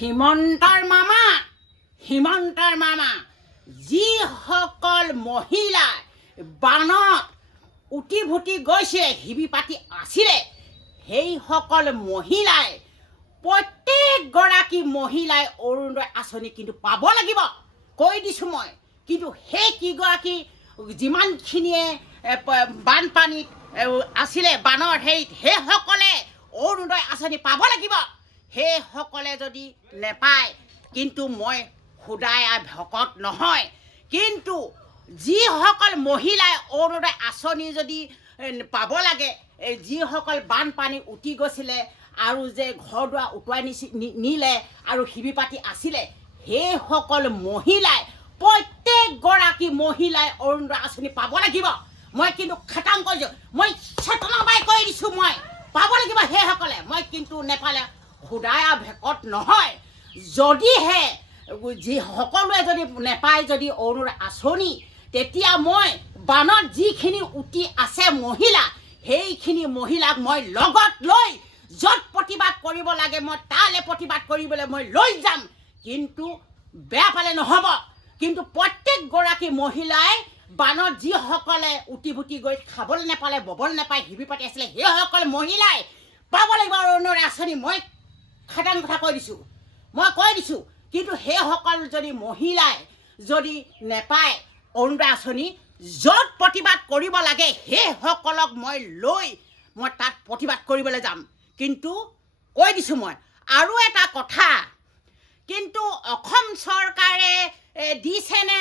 হিমন্তৰ মামা যিসকল মহিলা বানত উটি ভুটি গৈছে হিবি পাতি আছিলে সেইসকল মহিলাই প্ৰত্যেকগৰাকী মহিলাই অৰুণোদয় আঁচনি কিন্তু পাব লাগিব কৈ দিছোঁ মই। কিন্তু সেই কিগৰাকী যিমানখিনিয়ে বানপানীত আছিলে বানৰ সেইসকলে অৰুণোদয় আঁচনি পাব লাগিব। সেইসকলে যদি নেপায় কিন্তু মই খুদাই ভকত নহয়। কিন্তু যিসকল মহিলাই অৰুণোদয় আঁচনি যদি পাব লাগে, যিসকল বানপানী উটি গৈছিলে আৰু যে ঘৰ দুৱাৰ উটুৱাই নিলে আৰু শিবি পাতি আছিলে সেইসকল মহিলাই প্ৰত্যেকগৰাকী মহিলাই অৰুণোদয় আঁচনি পাব লাগিব। মই কিন্তু খাটাং কৰিছোঁ, মই চেতনাবাই কৈ দিছোঁ, মই পাব লাগিব সেইসকলে। মই কিন্তু নেপালে খুদাই ভকত নহয়। যদিহে যি সকলোৱে যদি নেপায় যদি অৰুণোদয় আঁচনি, তেতিয়া মই বানত যিখিনি উটি আছে মহিলা সেইখিনি মহিলাক মই লগত লৈ য'ত প্ৰতিবাদ কৰিব লাগে মই তালৈ প্ৰতিবাদ কৰিবলৈ মই লৈ যাম। কিন্তু বেয়া পালে নহ'ব। কিন্তু প্ৰত্যেকগৰাকী মহিলাই বানত যিসকলে উটি ভুটি গৈ খাবলৈ নেপালে ববলৈ নেপায় হিবি পাতি আছিলে সেইসকল মহিলাই পাব লাগিব অৰুণোদয় আঁচনি। মই খাটাং কথা কৈ দিছোঁ। কিন্তু সেইসকল যদি মহিলাই যদি নেপায় অৰুণোদয় আঁচনি, য'ত প্ৰতিবাদ কৰিব লাগে সেইসকলক মই লৈ মই তাত প্ৰতিবাদ কৰিবলৈ যাম। কিন্তু কৈ দিছোঁ মই আৰু এটা কথা, কিন্তু অসম চৰকাৰে দিছেনে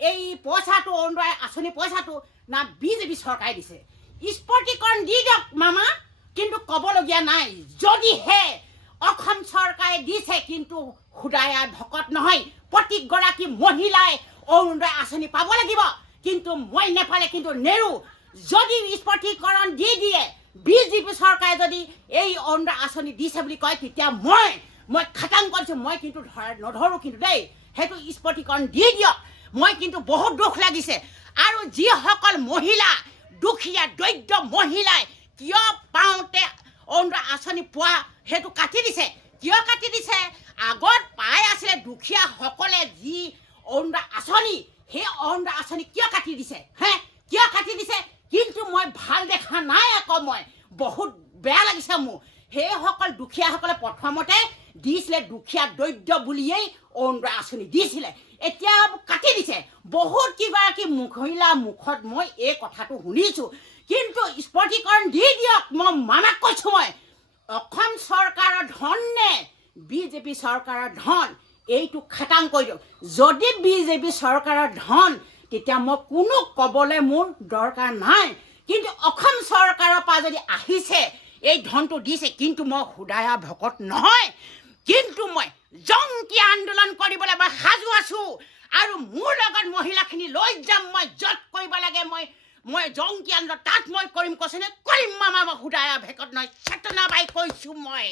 এই পইচাটো অৰুণোদয় আঁচনি পইচাটো না বিজেপি চৰকাৰে দিছে? স্পষ্টীকৰণ দি দিয়ক মামা। কিন্তু ক'বলগীয়া নাই। যদিহে অসম চৰকাৰে দিছে কিন্তু খুদাই ভকত নহয়। প্ৰতিগৰাকী মহিলাই অৰুণোদয় আঁচনি পাব লাগিব। কিন্তু মই নেপালে কিন্তু নেৰোঁ। যদি স্পষ্টীকৰণ দি দিয়ে বিজেপি চৰকাৰে যদি এই অৰুণোদয় আঁচনি দিছে বুলি কয় তেতিয়া মই খাটাং কৰিছোঁ, মই কিন্তু নধৰোঁ কিন্তু দেই। সেইটো স্পষ্টীকৰণ দি দিয়ক। মই কিন্তু বহুত দুখ লাগিছে। আৰু যিসকল মহিলা দুখীয়া দৰিদ্ৰ মহিলাই কিয় পাওঁতে অৰুণোদয় আঁচনি পোৱা সেইটো কাটি দিছে? কিয় কাটি দিছে? আগত পাই আছিলে দুখীয়াসকলে যি অৰুণোদয় আঁচনি, সেই অৰুণোদয় আঁচনি কিয় কাটি দিছে? কিয় কাটি দিছে? কিন্তু মই ভাল দেখা নাই আকৌ। মই বহুত বেয়া লাগিছে মোৰ। সেইসকল দুখীয়াসকলে প্ৰথমতে দিছিলে দুখীয়া দৰিদ্ৰ বুলিয়েই অৰুণোদয় আঁচনি দিছিলে, এতিয়া কাটি দিছে। বহুত কিগৰাকী মহিলা মুখত মই এই কথাটো শুনিছোঁ। কিন্তু স্পষ্টীকৰণ দি দিয়ক। মই মামাক কৈছোঁ, মই অসম চৰকাৰৰ ধন নে বিজেপি চৰকাৰৰ ধন এইটো খাটাং কৰি দিয়ক। যদি বিজেপি চৰকাৰৰ ধন তেতিয়া মই কোনো ক'বলৈ মোৰ দৰকাৰ নাই। কিন্তু অসম চৰকাৰৰ পৰা যদি আহিছে এই ধনটো দিছে, কিন্তু মই খুদাই ভকত নহয়। কিন্তু মই জংকী আন্দোলন কৰিবলৈ মই সাজু আছোঁ আৰু মোৰ লগত মহিলাখিনি লৈ যাম। মই য'ত কৰিব লাগে মই জংকী আন্দোলন তাত মই কৰিম। কৈছোঁ নে কৰিম মামা। মই খুদাই ভকত নহয়, চেতনাবাই কৈছোঁ মই।